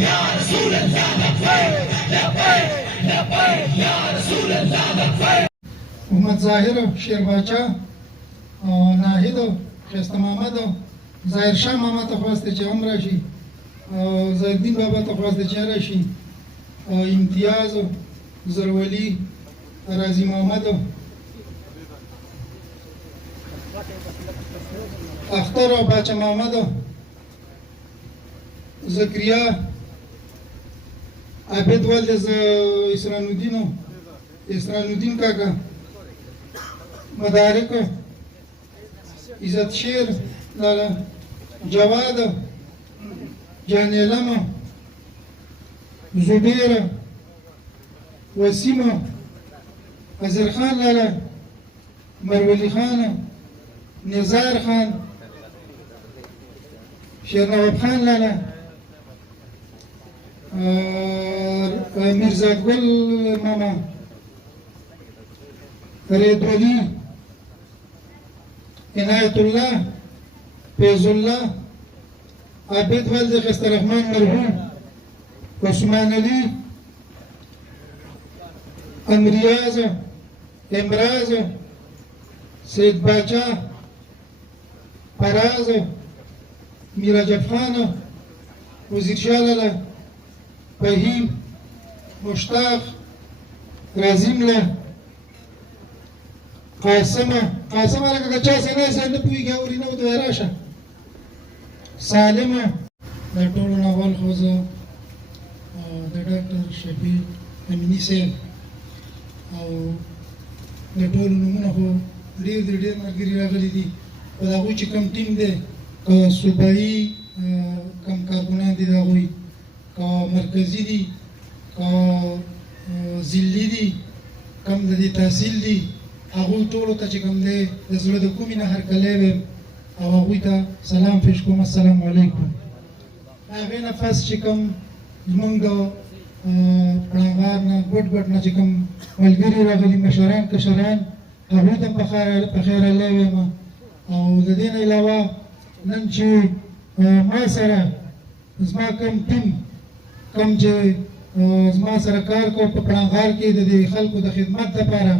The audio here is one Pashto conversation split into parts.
یا رسول الله لبیک لبیک لبیک یا رسول الله لبیک. محمد ظاهر شیر باچا ناهید خیسته محمد ظاهر شاه ماما ته خواسته چې هم راشي، زاهدین بابا ته خواسته چې راشي، امتیاز زرولی رازی محمد اختر او باچا محمد زکریا عبید والد اسرانودین کاکا مدارک عزت شیر لالا جواد جانیلم زبیر وسیم عزر خان لالا مرولی خان نزار خان شیرنواب خان لالا میرزا گل ماما ریدولی عنایت الله فیض الله عبید والد خست رحمان مرحوم عثمان علی امریاز امراز سید باچا فراز میرجب خان وزیر شاه لالا فهیم مشتاق رازیم له قاسم لکه چا سره سره نه پوهېږي اوري نه ورته راشه سالم دا ټولو نه اول خو زه د ډاکټر شفیع امیني صاحب او د ټولو نومونه خو ډېر ملګري راغلي دي په د هغوی چې کوم ټیم دی که صوبایي کوم کارکونان دي د هغوی که مرکزي دي که ضلعي دي کوم د دې تحصیل دي هغوی ټولو ته چې کوم دی د زړه د کومې نه هرکلی ویم او هغوی ته سلام پیش کوم. السلام علیکم. هغې نه پس چې کوم زمونږ د پړانګار نه ګوټ نه چې کوم ملګري راغلي مشران کشران هغوی ته په خیر راغلی ویم. او د دې نه علاوه نن چې ما سره زما کوم ټیم کوم چې زما سره کار کوي په پړانګار کې د دې خلکو د خدمت لپاره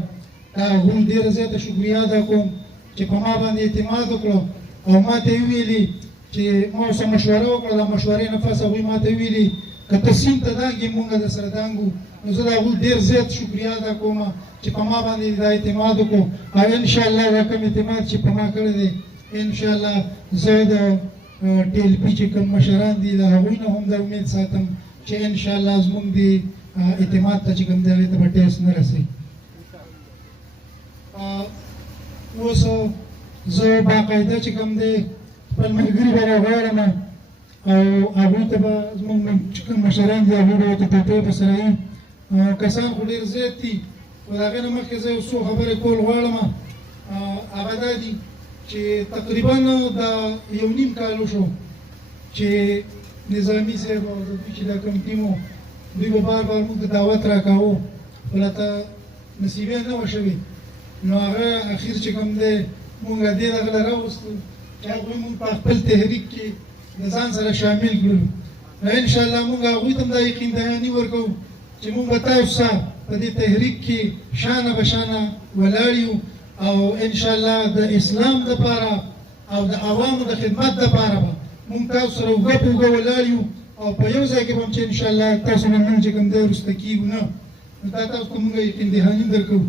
هغوی ډېره زیاته شکریه ادا کوم چې په ما باندې اعتماد وکړو او ما ته یې ویلي چې ما ورسره مشوره وکړه. د مشورې نه پس هغوی ما ته ویلي که ته سیند ته دانګې مونږ در سره دانګو. نو زه د هغوی ډېر زیات شکریه ادا کوم چې په ما باندې دا اعتماد وکړو او انشاءالله دا کوم اعتماد چې په ما کړی دی انشاءالله زه د TLP چې کوم مشران دي د هغوی نه هم دا امید ساتم چې انشاءالله زموږ د اعتماد ته چې کوم دی هغې ته به ټیس نه رسوي. اوس زه باقاعده چې کوم دی خپل ملګري به راغواړم او هغوی ته به زموږ چې کوم مشران دي هغوی به ورته ټوټې په سره وي. کسان خو ډېر زیات دي خو د هغې نه مخکې زه یو څو خبرې کول غواړم. هغه دا دي چې تقریبا د 1.5 کال وشو چې نظامي صاحب او د دوی چې دا کوم ټیم و دوی به بار موږ ته دعوت راکاوه خو راته نصیبه نه وه شوې. نو هغه اخر چې کوم دی مونږ دې دغه له راوستو چې هغوی مونږ په خپل تحریک کې د ځان سره شامل کړو. نو انشاءالله مونږ هغوی ته هم دا یقین دهاني ورکوو چې مونږ به تاسو سره په دې تحریک کې شانه به شانه ولاړ یو او انشاءالله د اسلام دپاره او د عوامو د خدمت دپاره به مونږ تاسو سره اوږه په اوږه ولاړ یو او په یو ځای کې به هم چې انشاءالله تاسو نه نن چې کوم دی وروسته کېږو نه. نو دا تاسو ته مونږ یقین دهاني درکوو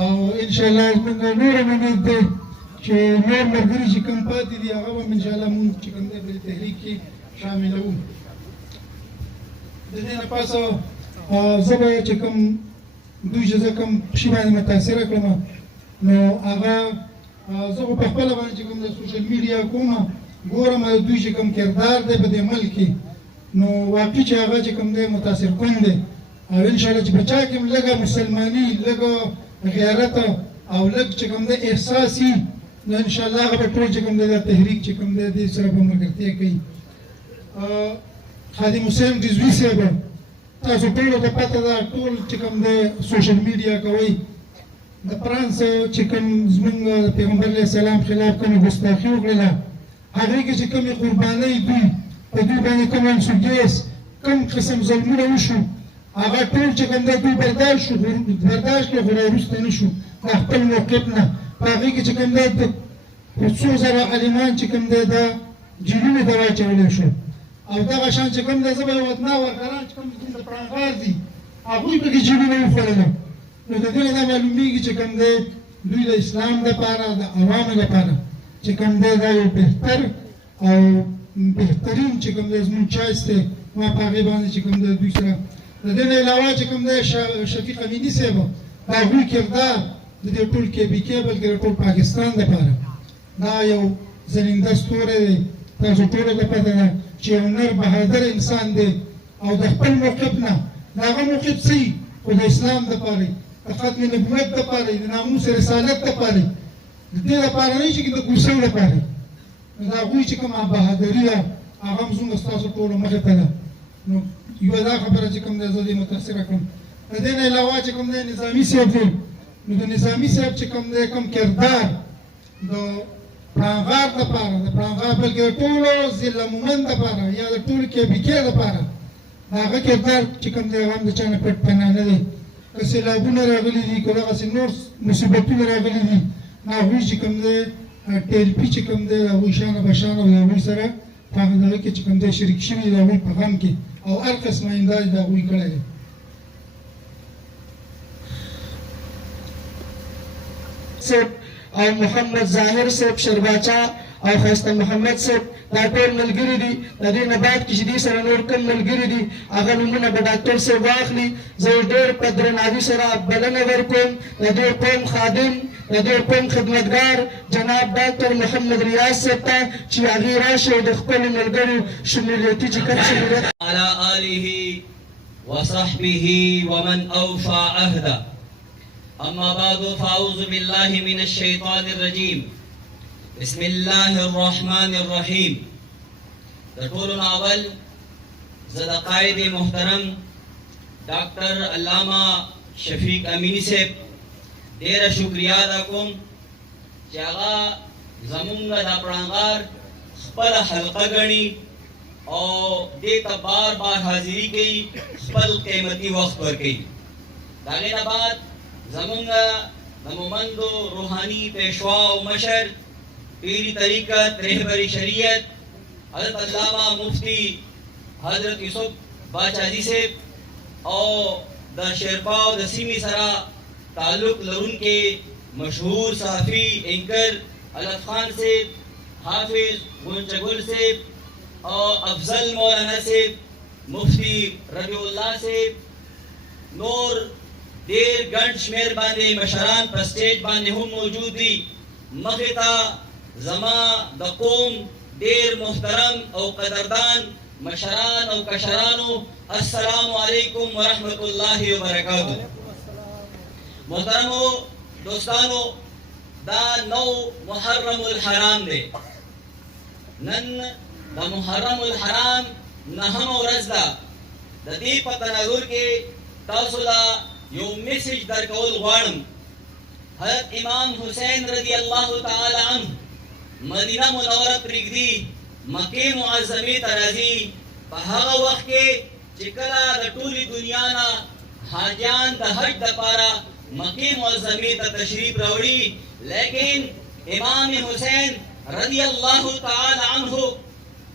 او انشاءالله زموږ نور امید دی چې نور ملګري چې کوم پاتې دي هغه به انشاءالله مونږ چې کوم دی په دې تحریک کې شاملوو. د دې نه پاسه زه به چې کوم دوی چې زه کوم شي باندې متاثره کړم نو هغه زه خو په خپله باندې چې کوم د سوشل میډیا کوم ګورم دوی چې کوم کردار دی په دې ملک کې نو واقعي چې هغه چې کوم دی متاثر کن دی او انشاءالله چې په چا کې هم لږه مسلماني لږه غیرت او لږ چې کوم دی احساس وي نو انشاءالله هغه به ټول چې کوم دی دا تحریک چې کوم دی دې سره به ملګرتیا کوي. خادم حسین رضوي صاحب تاسو ټولو ته پته ده ټول چې کوم دی سوشل میډیا کوئ د فرانس چې کوم زموږ د پیغمبر علیه السلام خلاف کومې ګستاخي وکړله هغې کې چې کومې قربانۍ دوی په دوی باندې کوم انسوګیس کم قسم ظلمونه وشو هغه ټول چې کوم دی دوی برداشت کړو خو راوروسته نه شو د خپل موقف نه په هغې کې چې کوم دی په څو زره عالمان چې کوم دی دا جیلونو ته واچولی شو او دغه شان چې کوم دی زه به یو وطنا ورکران چې کوم د پړانغار دي هغوی پکې جیلونه وخوړله نو د دې نه دا معلومیږي چې کوم دی دوی د اسلام دپاره د عوامو لپاره چې کوم دی دا یو بهتر او بهترین چې کوم دی زموږ چایس دی ما په هغې باندې چې کوم دی دوی سره د دې نه علاوه چې کوم دی شفیق امیني صاحب د هغوی کردار د دې ټول KBK بلکې د ټول پاکستان دپاره دا یو زرینده ستوری دی تاسو ټولو ته پته ده چې یو نر بهادر انسان دی او د خپل موقف نه د هغه موقف صحیح خو د اسلام دپاره د ختم نبوت دپاره د ناموس رسالت دپاره د دې لپاره نه چې د کوڅو لپاره نو د هغوی چې کومه بهادري ده هغه هم زموږ ستاسو ټولو مخې ته ده نو یوه دا خبره چې کوم دی زه دې متاثره کړم د دې نه علاوه چې کوم دی نظامي صاحب دی نو د نظامي صاحب چې کوم دی کوم کردار د پړانغار دپاره د پړانغار بلکې د ټولو ضلع مومند دپاره یا د ټولو KBK دپاره د هغه کردار چې کوم دی هغه هم د چا نه پټ پناه نه دی که سیلابونه راغلي دي که دغسې نور مصیبتونه راغلي دي نو هغوی چې کوم دی TLP چې کوم دی د هغوی شانه بشانه او د هغوی سره په هغه دغه کې چې کوم دی شریک شوي دي د هغوی په غم کې او هر قسمه امداد د هغوی کړی دی او محمد ظاهر صاحب شرباچا او خاسته محمد صاحب دا ټول ملګري دي د دې نه بعد کې چې دې سره نور کم ملګري دي هغه نومونه به ډاکټر صاحب واخلي زه ډېر په درناوي سره بلنه ورکوم د دې قوم خادم د دې قوم خدمتګار جناب ډاکټر محمد ریاض صاحب ته چې هغې راشي او د خپلو ملګرو شمولیتي چې کوم شمولیت على آله وصحبه ومن أوفى عهده أما بعد فأعوذ بالله من الشيطان الرجيم بسم الله الرحمن الرحيم د ټولو اول زه د قائد محترم ډاکټر علامه شفیق امینی صاحب ډیره شکریا ادا کوم چې هغه زمونږ د پړانغار خپله حلقه ګڼي او دې ته بار بار حاضري کوي خپل قیمتي وخت ورکوي د هغې نه بعد زمونږ د مومندو روحاني پیشوا او مشر پیری طریقت رهبری شریعت حضرت علامہ مفتی حضرت یوسف باچاجی صاحب او د شیرپا او د سیمې سره تعلق لرونکي مشهور صحافي اینکر الف خان صاحب حافظ غنچګل صاحب او افضل مولانا صاحب مفتی ربیع الله صاحب نور ډېر ګڼ شمېر باندې مشران په سټیج باندې هم موجود دي مخې ته زما د قوم ډېر محترم او قدردان مشران او کشرانو السلام علیکم ورحمت الله وبرکاتہ محترمو دوستانو دا نو محرم الحرام دی نن د محرم الحرام نهم ورځ ده د دې په تناظر کې تاسو ته یو میسج درکول غواړم حضرت امام حسین رضی الله تعالی عنه مدینه منوره پرېږدي مکې معظمې ته راځي په هغه وخت کې چې کله د ټولې دنیا نه حاجیان د حج دپاره مکې معظمې ته تشریف راوړي لیکن امام حسین رضی الله تعالی عنه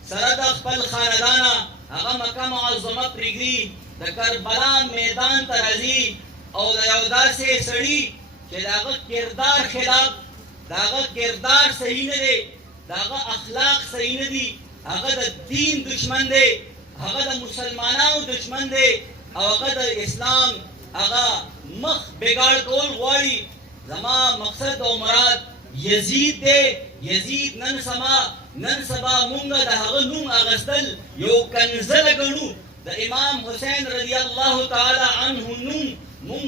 سره د خپل خاندانه هغه مکه معظمه پرېږدي د کربلا میدان ته راځي او د یو داسې سړي چې د هغه کردار خلاف د هغه کردار صحیح نه دی د هغه اخلاق صحیح نه دي هغه د دین دشمن دی هغه د مسلمانانو دشمن دی او هغه د اسلام هغه مخ بګاړ کول غواړي زما مقصد او مراد یزید دی یزید نن سبا مونږ د هغه نوم اغستل یو کنزله ګڼو د امام حسین رضی الله تعالی عنه نوم مونږ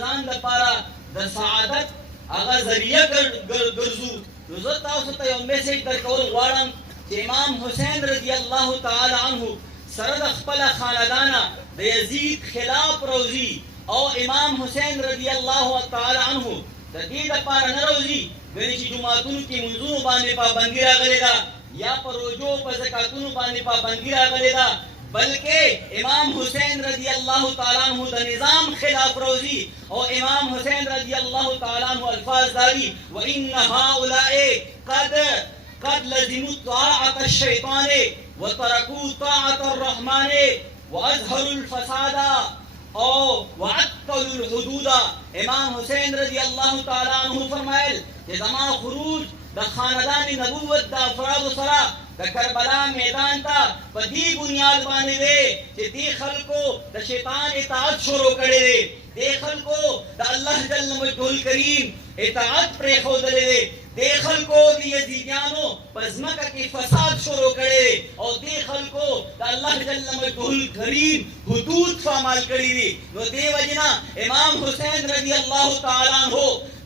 ځان دپاره د سعادت هغه ذریعه ګرځو نو زه تاسو ته یو میسج درکول غواړم چې امام حسین رضی الله تعالی عنه سره د خپله خاندانه د یزید خلاف روزي او امام حسین رضی الله تعالی عنه د دې دپاره نه روزي ګنې چې جوماتونو کې منځونو باندې پابندي راغلې ده یا په روژو په زکاتونو باندې پابندي راغلې ده बल्कि इमाम हुसैन रजी अल्लाह ताला अन्हु द निजाम खिलाफ रोजी और इमाम हुसैन रजी अल्लाह ताला अन्हु अल्फाज दारी व इन हाउलाए قد لزموا طاعة الشيطان وتركوا طاعة الرحمن وأظهروا الفساد او وعطلوا الحدود. امام حسین رضی اللہ تعالی عنہ فرمائل کہ زما خروج د خاندان نبوت د افراد سره د کربلا میدان ته په دې بنیاد باندې دی چې دې خلکو د شیطان اطاعت شروع کړي دي، دې خلکو د الله جل مجده الکریم اطاعت پرې ښودلې دی، دې خلکو د یزیدیانو په ځمکه کې فساد شروع کړی دی او دې خلکو د الله جل مجده الکریم حدود پامال کړي دي. نو دې وجې نه امام حسین رضی الله تعالی عنہ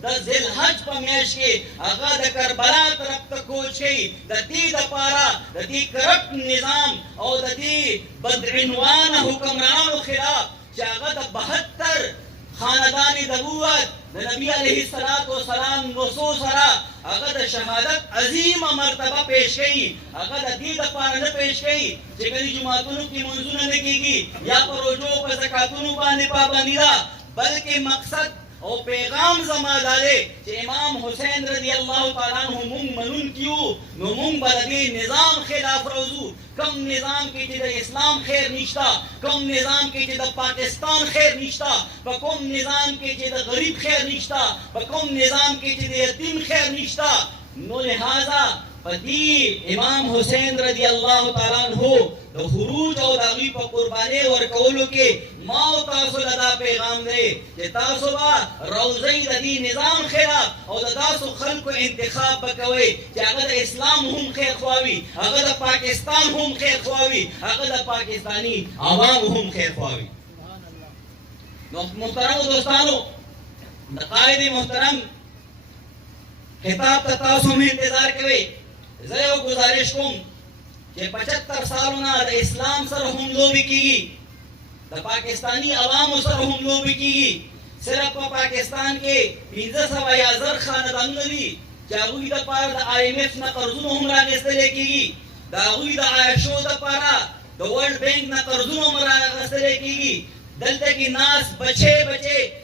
د ذی الحج په میاشت کې هغه د کربلا طرف ته کوچ کوي د دې دپاره د دې کرپټ نظام او د دې بدعنوانه حکمرانانو خلاف چې هغه د 72 خاندان نبوت د نبی علیه الصلاۃ والسلام نصو سره هغه د شهادت عظیمه مرتبه پیش کړي. هغه د دې دپاره نه پیش کړي چې کله جماعتونو کې منځونه نه کېږي یا په روژو په زکاتونو باندې پابندي ده، بلکې مقصد او پیغام زما دا دی چې امام حسین رضی الله تعالی عنہ مونږ منونکي یو، نو مونږ به د دې نظام خلاف روزو. کم نظام کې چې د اسلام خیر نشته، کم نظام کې چې د پاکستان خیر نشته، په کوم نظام کې چې د غریب خیر نشته، په کوم نظام کې چې د یتیم خیر نشته. نو لہذا پدی امام حسین رضی اللہ تعالی عنہ د خروج او د هغوی په قربانۍ ورکولو کې ما او تاسو له دا پیغام دی چې تاسو به روزئ د دې نظام خلاف او د داسو خلکو انتخاب به کوئ چې هغه د اسلام هم خیر خواوي، هغه د پاکستان هم خیر خواوي، هغه د پاکستانی عوام هم خیر خواوي. نو محترمو دوستانو، د قائد محترم خطاب ته تاسو هم انتظار کوئ. زه یو گزارش کوم چې 75 سالونه د اسلام سره هم لوبې کېږي، د پاکستانی عوامو سره هم لوبې کېږي. صرف په پاکستان کې 1500 یا 1000 خاندانونه دي چې هغوی دپاره د IMF نه قرضونه هم رااخیستلی کېږي، د هغوی د عایشو دپاره د ورلډ بینک نه قرضونه هم رااخیستلی کېږي. دلته کې ناس بچې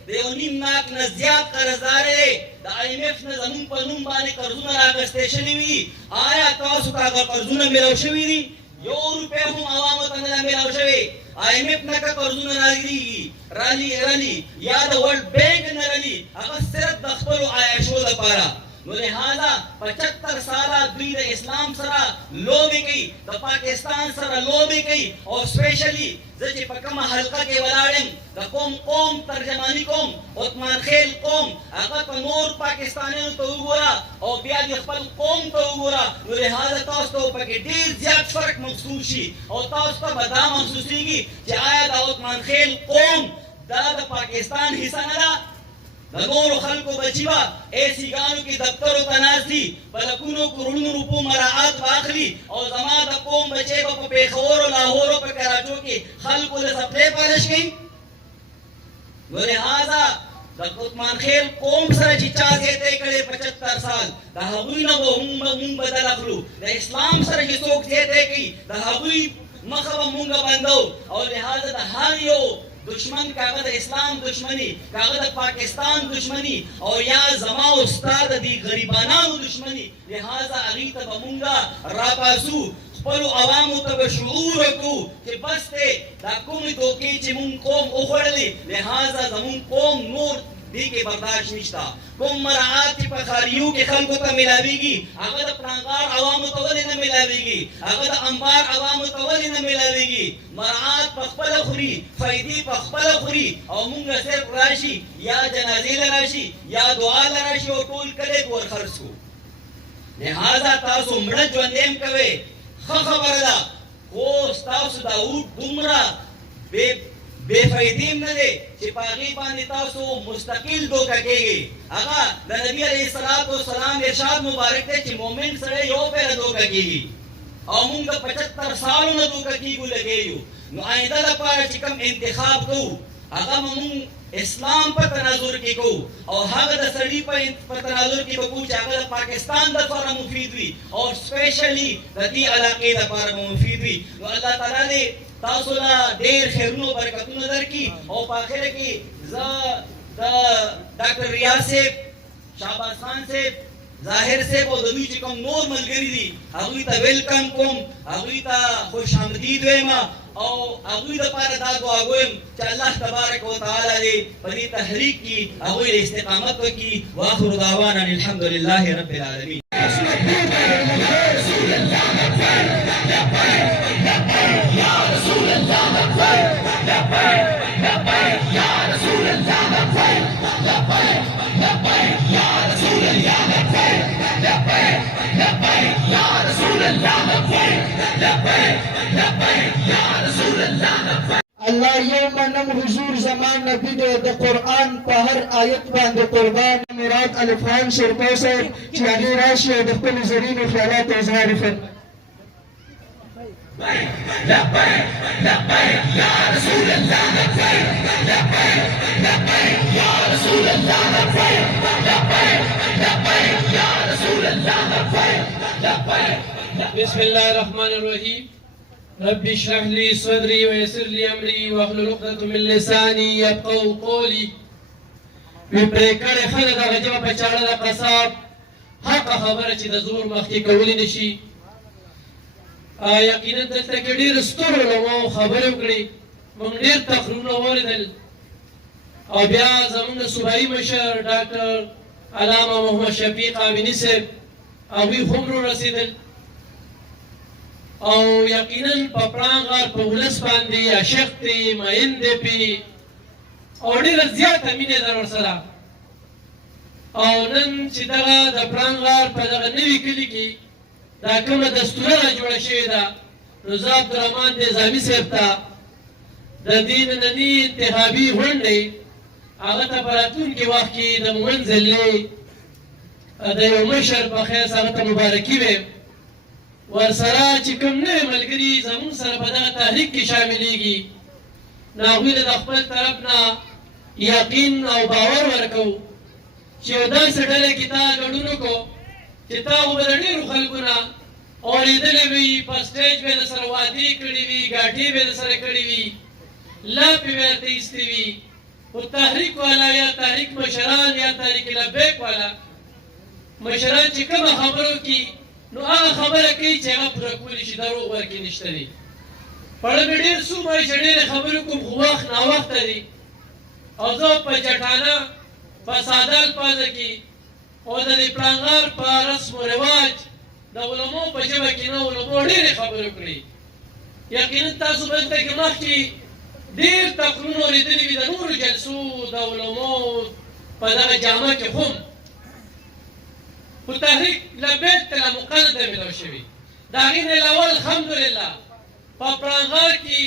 د 1.5 لاک نه زیات قرضدار دی، د IMF نه زموږ په نوم باندې قرضونه رااخیستې شوي وي. آیا تاسو ته هغه قرضونه میلاو شوي دي؟ 1 روپۍ هم عوامو ته نه ده میلاو شوې. IMF نه که قرضونه رالي یا د ورلډ بینک نه رالي، هغه صرف د خپلو عایشو دپاره. نو لہذا 75 ساله دوی د اسلام سره لوبې کوي، د پاکستان سره لوبې کوي. او سپیشلی زه چې په کومه حلقه کې ولاړ یم د قوم ترجمانی کوم، عثمان خیل قوم، هغه ته نور پاکستانیانو ته وګوره او بیا د خپل قوم ته وګوره. نو لہذا تاسو ته پکې ډېر زیات فرق محسوس شي او تاسو ته به دا محسوسېږي چې آیا د عثمان خیل قوم دا د پاکستان حصه نه ده؟ د نورو خلکو بچي به ایسیګانو کې دفترو ته ناست دي، په لکونو کروڑونو روپو مراعات به اخلي او زما د قوم بچی به په پېښور او لاهور او په کراچو کې خلکو د سپلې پالش کوي. نو لہذا د عثمان خیل قوم سره چې چا زیاتی کړی 75 سال، د هغوی نه به مونږ بدل اخلو. د اسلام سره چې څوک زیاتی کوي د هغوی مخه به مونږ بندو. او لہذا د هر یو دشمن کاغه د اسلام دشمنی، کاغه د پاکستان دشمنی او یا زما او ستا د دې غریبانانو دشمنی، لہذا هغوی ته به مونږ راپاسو، خپلو عوامو ته به شعور ورکړو چې بس دی دا کومې دوکې چې مونږ قوم وخوړلې، لہذا زمونږ قوم نور دې کې برداشت نشته. کوم مراعات چې په خاریو کې خلکو ته میلاویږي هغه د پړانګار عوامو ته ولې نه میلاویږي، هغه د انبار عوامو ته ولې نه میلاویږي. مراعات په خپله خوري، فایدې په خپله خوري او مونږ صرف راشي یا جنازې له راشي یا دعا له راشي او ټول کلی ور خرڅ کړو. لہذا تاسو مړه ژوندی هم کوئ، ښه خبره ده، خو ستاسو دا اوټ دومره بے فائدیم نه دی چې په هغې باندې تاسو مستقل دوکه کېږئ. هغه د نبي علیه الصلاۃ والسلام ارشاد مبارک دی چې مؤمن سړی یو پیره دوکه کېږي او موږ د 75 سالو نه دوکه کېږو لګېږو. نو آینده لپاره چې کوم انتخاب کوو هغه به مونږ اسلام په تناظر کې کوو او هغه د سړي په تناظر کې به کوو چې هغه د پاکستان دپاره مفید وي او سپیشلی د دې علاقې دپاره به مفید وي. نو الله تعالی دې تاسو لا ډېر خیرونو برکتونه درکړي او په اخره کې زه د ډاکټر ریاض صاحب، شهباز خان صاحب، ظاهر صاحب او د دوی چې کوم نور ملګري دي هغوی ته ویلکم کوم، هغوی ته خوش آمدید وایم او هغوی دپاره دا دعا کویم چې الله تبارک وتعالی دې په دې تحریک کې هغوی له استقامت وکړي. واخر دعوانا الحمد لله رب العالمین. الله یو منم حضور زمان نبی دے د قرآن په هر آیت باندې قربان. مراد الف خان شرپو صاحب چې هغې راشي او د خپلو زرینو خیالاتو اظهار وکړي. بسم الله الرحمن الرحيم. رب اشرح لي صدري ويسر لي امري واحلل عقدة من لساني يفقهوا قولي. وی پریکړه خلک هغه جوه په چاړه د قصاب حق خبره چې د زور مخکې کولی نشي. یقینا دلته کې ډېر ستر علماو خبرې وکړې، موږ ډېر تقریرونه واورېدل او بیا زموږ صوبایي مشر ډاکټر علامه محمد شفیق امیني صاحب هغوی هم رارسېدل او یقینا په پړانګ غار په ولس باندې عاشق دی، مین دی پې او ډېره زیاته مینه ده ورسره. او نن چې دغه د پړانګ غار په دغه نوي کلي کې دا کومه دستوره را جوړه شوې ده، نو زه عبدالرحمن نظامي صاحب ته د دې ننني انتخابي غونډې هغه ته په راتلونکي وخت کې د مومند ضلعې د یو مشر په حیث هغه ته مبارکي ویم. ورسره چې کوم نوي ملګري زموږ سره په دغه تحریک کې شاملېږي نو هغوی له د خپل طرف نه یقین او باور ورکوو چې یو داسې ډله کې تا ګډون وکړو چې تا خو به د ډېرو خلکو نه اورېدلی وي، په سټیج به یې د سره وعدې کړي وي، ګاټې به یې د سره کړي وي، لاپې به یې ورته ایستې وي، خو تحریک والا یا تحریک مشران یا تحریک لبیک والا مشران چې کومه خبرو کې نو هغه خبره کوي چې هغه پوره کولی شي، دروغ ورکې نشته دي. پړه مې ډېر سوم وایي چې ډېرې خبرې کوم خو وخت ناوخته دي او زه په چټانه په ساده الفاظو کې او د دې پړانګار په رسم و رواج د علماو په ژبه کې نه علماو ډېرې خبرې وکړي. یقینا تاسو به دلته کې مخکې ډېر تقریرونه اورېدلي وي د نورو جلسو د علماو په دغه جامه کې هم، خو تحریک لبیک ته لا مقنده میلاو شوي. د هغې نه علاوه الحمدلله په پړانګار کې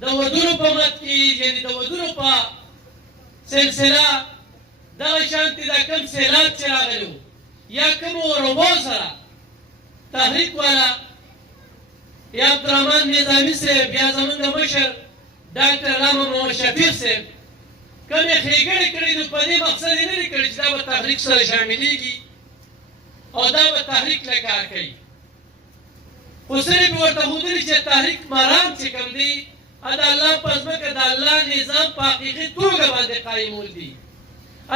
د ودونو په مد کې یعنې د ودونو په سلسله دغه شانتې دا کوم سیلاب چې راغلی و یا کومو ربو سره تحریک والا یا عبدالرحمن نظامي صاحب یا زموږ مشر ډاکټر علامه محمد شفیق صاحب کومې ښېګڼې کړې نو په دې مقصد یې نه دي کړي چې دا به تحریک سره شاملېږي او دا به تحریک له کار کوي، خو صرف یې ورته ښودلي چې تحریک مرام چې کوم دی د الله په ځمکه د الله نظام په حقیقي توګه باندې قایمول دي.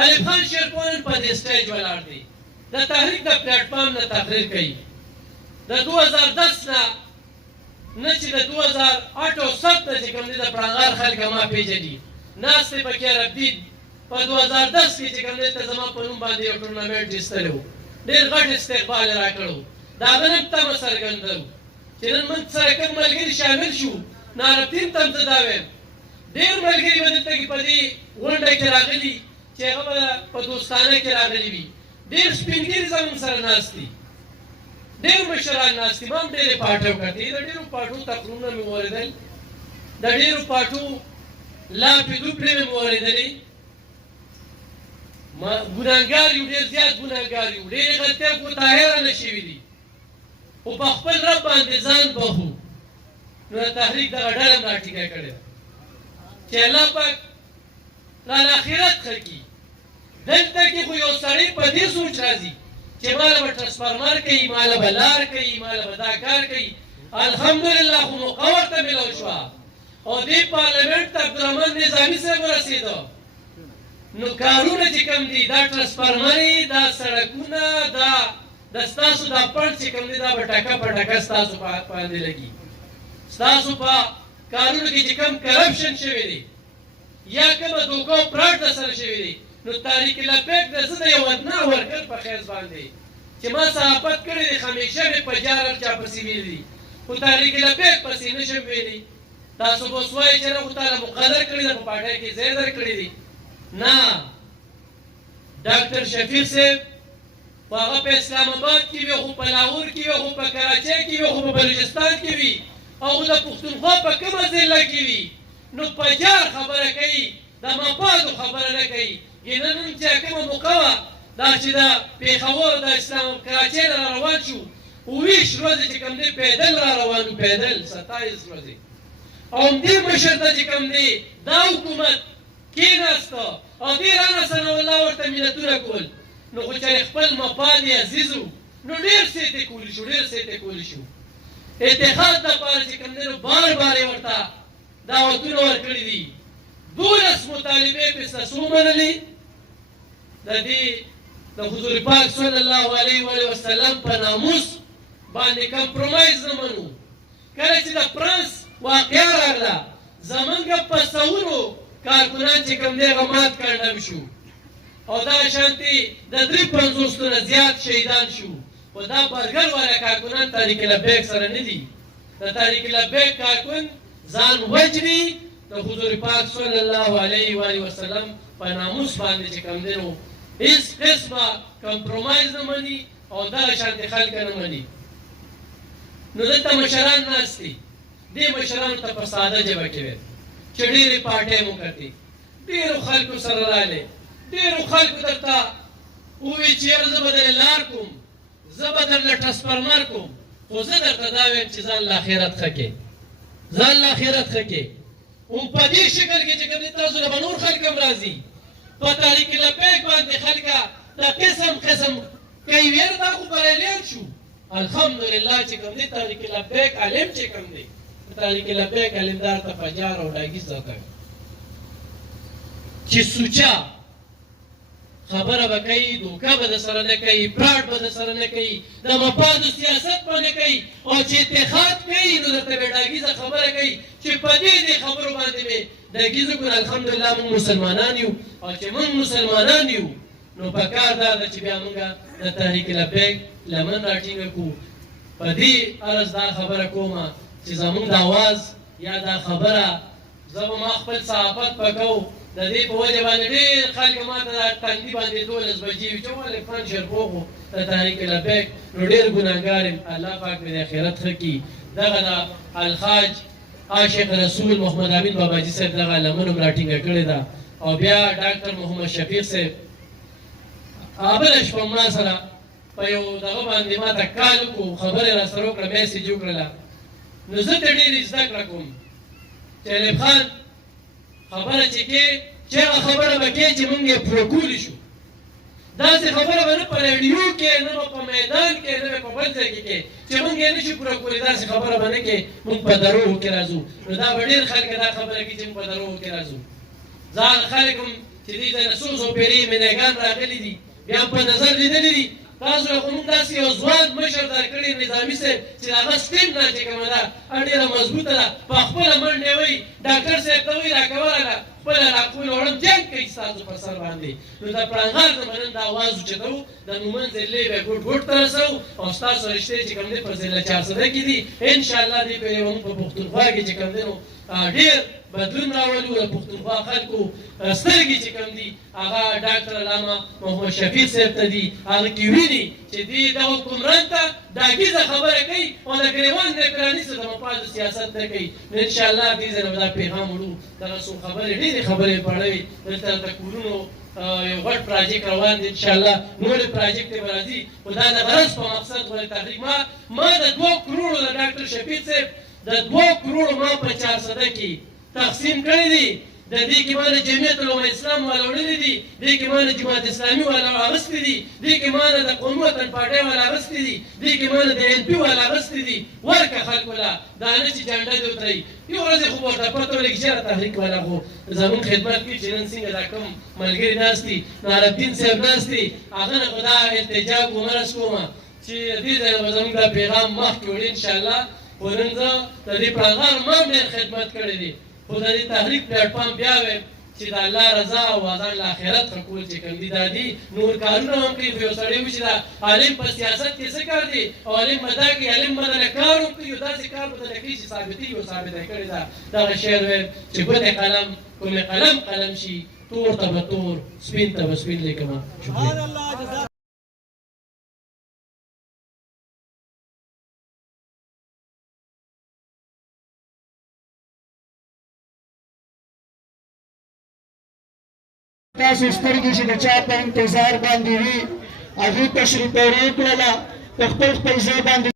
الف خان شیرپور په دې سټیج ولاړ دی، د تحریک د پلیټفارم نه تقریر کوي. د 2010 نه چې د 2008 او 7 نه چې کوم دی د پړانګار خلک ما پېژني ناست دی پکې عربدین په 2010 کې چې کوم دی ته زما په نوم باندې یو ټورنامنټ ایستلی و، ډېر غټ استقبال یې راکړی و. د هغه نن تمه څرګندوو چې نن موږ سره کوم ملګري شامل شو نو عربدین ته هم زه دا وایم ډېر ملګري به دلته کې په دې غونډه کې راغلي چې هغه به په دوستانه کې راغلي وي، ډېر سپین ږیري زموږ سره ناست دي، ډېر مشران ناست دي. ما هم ډېرې پاټې وکتې، د ډېرو پاټو تقریرونه مې واورېدل، د ډېرو پاټو لاپې دوپړې مې واورېدلې. ګناهګار یو، ډېر زیات ګناهګار یو، ډېرې غلطۍ کوتاهیره نه شوي دي، خو په خپل رب باندې ځان بخو نو د تحریک دغه ډله هم راټیټه کړې ده چې الله پاک لاله آخرت ښه کړي. دلته کې خو یو سړی په دې سوچ راځي چې ماله به ټرانسفارمر کوي، ماله به لار کوي، ماله به دا کار کوي. الحمدلله خو موقع ورته میلاو شوه او دې پارلمنټ ته عبدالرحمن نظامي صاحب ورسېدو نو کارونه چې کوم دي دا ټرانسفارمري دا سړکونه دا ستاسو دا پړ چې کوم دي دا به ټکه په ټکه ستاسو باندې لګي ستاسو په کارونو کې چې کوم کرپشن شوی دی یا کومه دوکه او فراډ درسره شوی دی نو تحریک لبیک د زه د یو ادنا ورکر په حیث باندې چې ما صحافت کړی دی همیشه مې په جار چا پسې ویلي دي خو تحریک لبیک پسې نشم ویلي تاسو به اوس وایئ چې نه خو تاله مقرر کړي ده په پارټۍ کې ځای درکړي دي نه ډاکټر شفیق صاحب خو هغه په اسلام آباد کې وي خو په لاهور کې وي خو په کراچۍ کې وي خو په بلوچستان کې وي او د پښتونخوا په کومه ضلع کې وي نو په جار خبره کوي د مفادو خبره نه کوي ګینه نن چې کومه موقع وه دا چې د پېښور د اسلام کراچۍ نه را روان شو 20 ورځې چې کوم دی پیدل را روان وو پیدل 27 ورځې او همدې مشر ته چې کوم دی دا حکومت کېناسته او دې رانه ثناء الله ورته مینتونه کول نو خو چې خپل مفاد یې عزیز وو نو ډېر څه یې کولی شو ډېر څه یې کولی شو اتحاد دپاره چې کوم دی نو بار بار یې ورته دعوتونه ورکړي دي 12 مطالبې پسې څو منلې د دې د حضور پاک صلی الله علیه و وسلم په ناموس باندې کمپرومایز نه منو کله چې د فرانس واقعه راغله زمونږ په سوونو کارکنان چې کوم دی هغه مات کړډم شو او دا شانتي د 53 نه زیات شهیدان شو خو دا برګر والا کارکنان تحریک لبیک سره نه دي د تحریک لبیک کارکن ځان وجني د حضور پاک صلی الله علیه و وسلم په ناموس باندې چې کوم دی نو هیڅ قسمه کمپرومایز نه مني او دا شانتي خلک نه مني نو دلته مشران ناست دي دې مشرانو ته په ساده ژبه کې ویل چې ډېرې پارټۍ مو کړې ډېرو خلکو سره رالې ډېرو خلکو درته ووایي چې یاره زه به درې لار کوم زه به درله ټرانسفرمر کوم خو زه درته دا وایم چې ځان له آخرت ښه کې ځان له آخرت ښه کې او په دې شکل کې چې کوم دی تاسو له به نور خلک هم راځي په تحریک لبیک باندې خلکه دا قسم قسم کوي ویره دا خو بریالیان شو الحمدلله چې کوم دی تحریک لبیک عالم چې کوم دی تحریک لبیک علمدار ته فجار او ډاګي څوکه چې سوچا خبره به کوي دوکه به د سره نه کوي فراډ به د سره نه کوي د مفادو سیاست به نه کوي او چې اتحاد کوي نو درته به ډاګیزه خبره کوي چې په دې خبرو باندې مې ډاګیزه کړو الحمدلله موږ مسلمانان یو او چې موږ مسلمانان یو نو په کار دا ده چې بیا موږ د تحریک لبیک لمن راټینګه کړو په دې عرض دا خبره کومه چې زمونږ د اواز یا دا خبره زه به ما خپل صحافت پکو د دې په وجه باندې ډېر خلک ما ته دا تندي باندې 12 بجې وي چې ولې فن شرپوخ د تحریک لبیک نو ډېر ګناهګار یم الله پاک مې د آخرت ښه کړي دغه د الحاج عاشق رسول محمد امین باباجي صاحب دغه لمن هم راټینګه کړې ده او بیا ډاکټر محمد شفیق صاحب بله شپه ما سره په یو دغه باندې ما ته کال وکړو خبرې را سره وکړه میسج وکړله نو زه ته ډېرې زده کړه کوم چې ایوب خان خبره چې کې چې هغه خبره به کې چې موږ یې پوره کولی شو داسې خبره به نه په راډیو کې نه به په میدان کې نه به په بل ځای کې چې موږ یې نشو پوره کولی داسې خبره به نه کې موږ په دروغو کې راځو نو دا به ډېر خلک دا خبره کوي چې موږ په دروغو کې راځو ځان خلک هم چې دې ځای نه څو څو پیرې مینهګان راغلي دي بیا هم په نظر لیدلي دي تاسو له موږ داسې یو ځوان مشر درکړی نظامي صاحب چې هغه سټیم نه چې کومه ده ډېره مضبوطه ده په خپله منډې وایي ډاکټر صاحب ته وایي راکوله ده خپله راکول وړم جنګ کوي ستاسو په سر باندې نو د پړانګار د منن د اواز اوچتو د مومن ضلعې به ګوټ ګوټ ته رسوو او ستاسو رشتې چې کوم دی په ضلع 400 کې دي انشاءالله دې په یو په پښتونخوا کې چې کوم دی نو ډېر بدلون راولو د پښتونخوا خلکو سترګې چې کوم دي هغه ډاکټر علامه محمد شفیق صاحب ته دي هغه کې ویني چې دې د حکمران ته ډاګیزه خبره کوي او د ګریوان د پرانیستو د مفادو سیاست نه کوي نو انشاءالله دې ځای نه به دا پیغام وړو دغه څو خبرې ډېرې خبرې پړوي دلته د کورونو یو غټ پراجیکټ روان دی انشاءالله نورې پراجیکټ به راځي خو دا د غرض په مقصد باندې تحریک ما د 2 کروړو د ډاکټر شفیق صاحب د 2 کروړو ما په 400 کې تقسیم کړی دي د دې کې ما نه جمعیت العلماء اسلام والا وړلي دي، دې کې ما نه جماعت اسلامي والا اغوستي دي، دې کې ما نه د قومي وطن پارټۍ والا اغوستي دي، دې کې ما نه د NP والا اغوستي دي. ورکه خلکو له دا نه چې جنډه دې وتړئ. یو ورځ خو به ورته پته ولګي چې یاره تحریک والا خو زمونږ خدمت کوي چې نن څنګه دا کوم ملګري ناست دي، نارالدین صاحب ناست دي، هغه نه خو دا التجا ګمرس کومه چې دې ځای به زموږ دا پیغام مخکې وړي انشاءالله. خو نن زه د دې پیغام ما هم ډېر خدمت کړی دی، خو د دې تحریک پلیټفارم بیا وایم چې د الله رضا او اذان له آخرت ښه کول چې کوم دي دا دي نور کارونه هم کوي. خو یو سړی وي چې دا عالم په سیاست کې څه کار دی او عالم به دا کوي، عالم به دله کار وکړي او داسې کار به دله کوي چې ثابتېږي او ثابته یې کړې ده. دغه شعر ویم چې ګوتې قلم کومې قلم قلم شي، تور ته به تور سپین ته به سپین لیکمه. شکریہ. تاسو سترګې چې د چا په انتظار باندې وي هغې تشریف وړو کړله په خپل خپل ځای باندې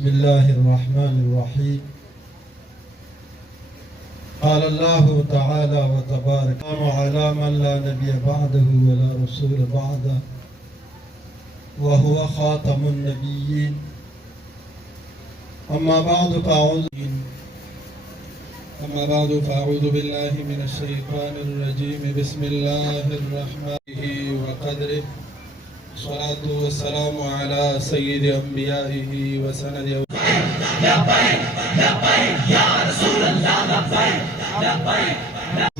بسم الله الرحمن الرحيم. قال الله تعالى وتبارك على من لا نبي بعده ولا رسول بعده وهو خاتم النبيين. أما بعد فأعوذ بالله من الشيطان الرجيم. بسم الله الرحمن الرحيم وقدره. الصلاة والسلام على سيد أنبيائه وسند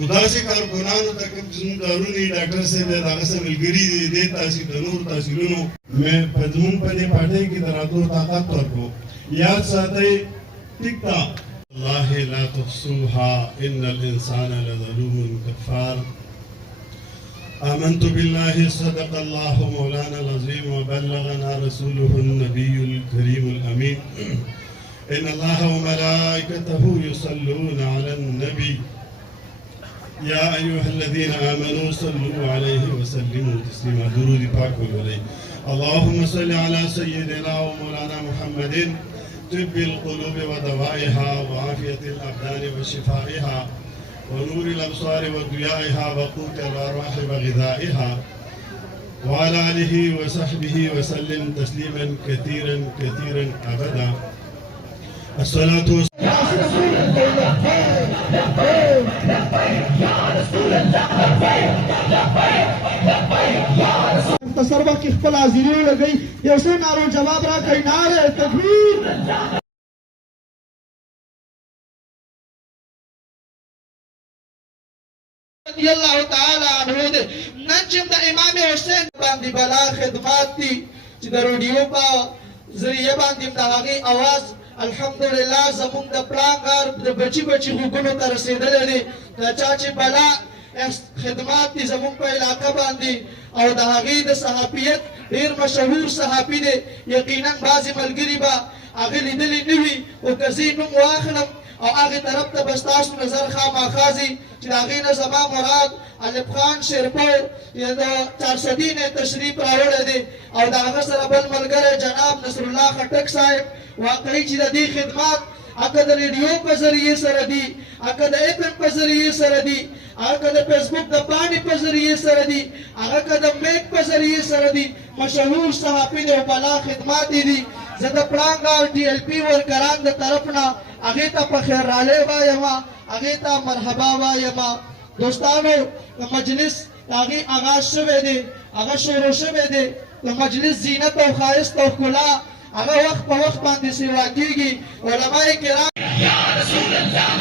خدا سے کارکنانو ته کوم زموږ کارونه ډاکټر صاحب دغه سره ملګري دي د تاسو د نور تحصیلونو مې په زموږ په دې پټۍ کې دراتو طاقت ورکو. یاد ساتئ ټیک تا الله لا تحصوها ان الانسان لظلوم كفار. آمنت بالله صدق الله مولانا العظيم وبلغنا رسوله النبي الكريم الأمين. إن الله وملائكته يصلون على النبي يا أيها الذين آمنوا صلوا عليه وسلموا تسليما. درود پاک عليه. اللهم صل على سيدنا ومولانا محمد طب القلوب ودوائها وعافية الأبدان وشفائها ونور الأبصار وضيائها وقوت الأرواح وغذائها وعلى آله وصحبه وسلم تسليما كثيرا كثيرا أبدا. الصلاة مختصر وقت کې خپل حاضري ولګئ. یو څه نارو جواب راکړئ. نعره تکبیر. رضی الله تعالی عنہ دې نن چې د امام حسین باندې بلا خدمات دي چې د رادیو په ذریعہ باندې د هغې اواز الحمدلله زموږ د پلانګار د بچي بچي غوږونو ته رسېدلی دی. دا چا چې بلا خدمات دي زموږ په علاقه باندې او د هغې د صحافیت ډېر مشهور صحافي دی. یقینا بعضې ملګري به هغه لیدلی نه وي، خو که زه یې نوم واخلم او هغه طرف ته بس تاسو نظر خامخازي چې د هغې نه زما مراد الف خان شیرپور یا د چارسدي نه تشریف راوړی دی او د هغه سره بل ملګری جناب نصر الله خټک صاحب واقعي چې د دې خدمات اګه د ریډیو په ذریعه سره دي اګه د اف په ذریعه سره دي اګه د فیسبوک د پاڼې په ذریعه سره دي اګه د میک په ذریعه سره دي مشهور صحافي دی او بالا خدمات دي زه د پړانګ ټي ال پی ورکران د طرف نه هغې ته په خیر رالی وایم هغې ته مرحبا وایم دوستانو د مجلس د هغې آغاز شوی دی هغه شروع شوی دی د مجلس زینت او ښایست او ښکلا هغه وخت په وخت باندې سیوا کېږي علماء کرام یا رسول الله